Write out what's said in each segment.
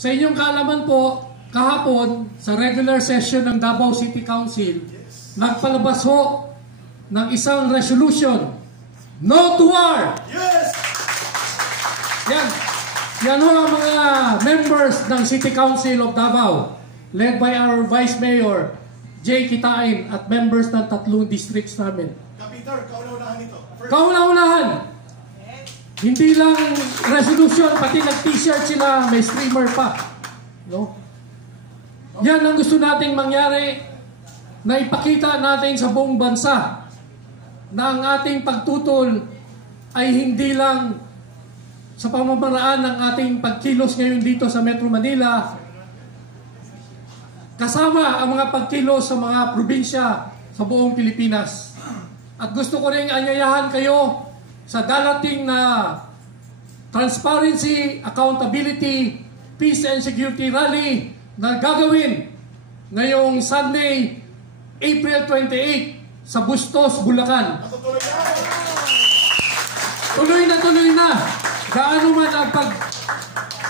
Sa inyong kaalaman po, kahapon sa regular session ng Davao City Council, nagpalabas ho ng isang resolution, No to War! Yes! Yan ho ang mga members ng City Council of Davao, led by our Vice Mayor, Jay Kitain, at members ng 3 districts namin. Kapitor, kauna-unahan ito. Kauna-unahan! Hindi lang resolution, pati nag-t-shirt sila, may streamer pa. No? Yan ang gusto nating mangyari, na ipakita natin sa buong bansa na ang ating pagtutol ay hindi lang sa pamamaraan ng ating pagkilos ngayon dito sa Metro Manila, kasama ang mga pagkilos sa mga probinsya sa buong Pilipinas. At gusto ko rin anyayahan kayo sa darating na Transparency, Accountability, Peace and Security Rally na gagawin ngayong Sunday, April 28 sa Bustos, Bulacan. Tuloy na. Gaano man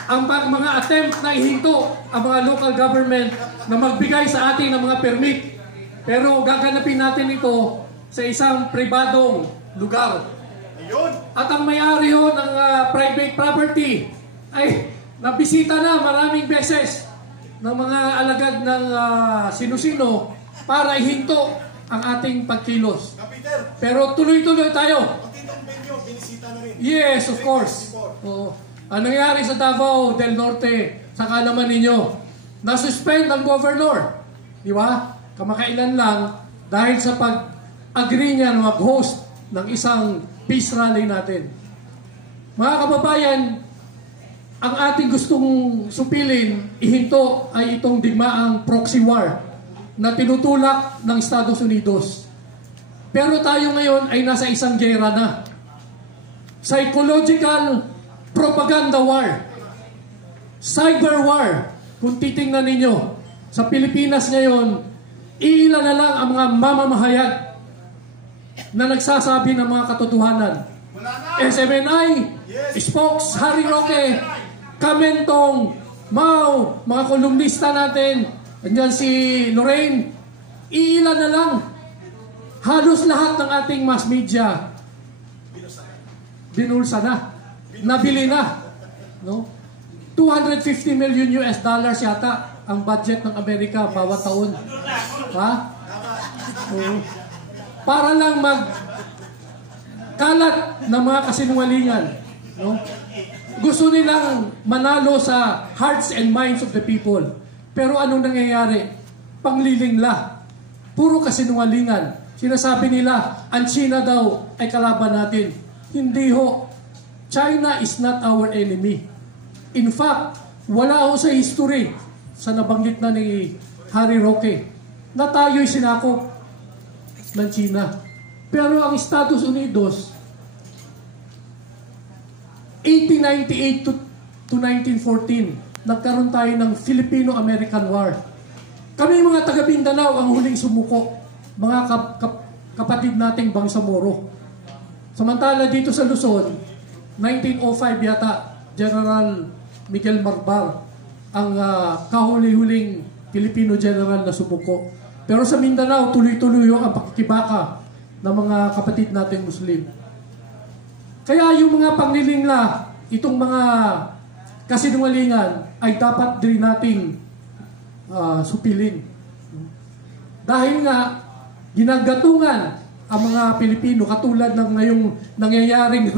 ang mga attempt na ihinto ang mga local government na magbigay sa atin ng mga permit. Pero gaganapin natin ito sa isang pribadong lugar. At ang may-ari ho ng private property ay nabisita na maraming beses ng mga alagad ng sino-sino para ihinto ang ating pagkilos. Pero tuloy-tuloy tayo. Yes, of course. Oo. Ang nangyari sa Davao del Norte, sa kaalaman ninyo, nasuspend ang governor. Di ba? Kamakailan lang dahil sa pag-agree niya na mag-host ng isang peace rally natin. Mga kababayan, ang ating gustong supilin, ihinto ay itong digmaang proxy war na tinutulak ng Estados Unidos. Pero tayo ngayon ay nasa isang gera na. Psychological propaganda war. Cyber war. Kung titingnan ninyo, sa Pilipinas ngayon, iilan na lang ang mga mamamahayag na nagsasabi ng mga katotohanan. SMNI, Spokes, Harry Roque, Kamentong, Mau, mga kolumnista natin, andyan si Lorraine, iilan na lang. Halos lahat ng ating mass media, binulsa na, nabili na. No? 250 million US dollars yata ang budget ng Amerika bawat taon. Ha? Para lang magkalat ng mga kasinungalingan. No? Gusto nilang manalo sa hearts and minds of the people. Pero anong nangyayari? Panglilingla. Puro kasinungalingan. Sinasabi nila, ang China daw ay kalaban natin. Hindi ho. China is not our enemy. In fact, wala ho sa history, sa nabanggit na ni Harry Roque, na tayo'y sinakop ng China. Pero ang Estados Unidos, 1898 to 1914, nagkaroon tayo ng Filipino-American War. Kami mga taga Mindanao ang huling sumuko, mga kapatid nating Bangsamoro. Samantala dito sa Luzon, 1905 yata, General Miguel Marbar ang kahuli-huling Filipino general na sumuko. Pero sa Mindanao, tuloy-tuloy ang pakikibaka ng mga kapatid nating Muslim. Kaya yung mga panglilingla, itong mga kasinungalingan ay dapat din nating supilin. Dahil nga, ginagatungan ang mga Pilipino katulad ng ngayong nangyayaring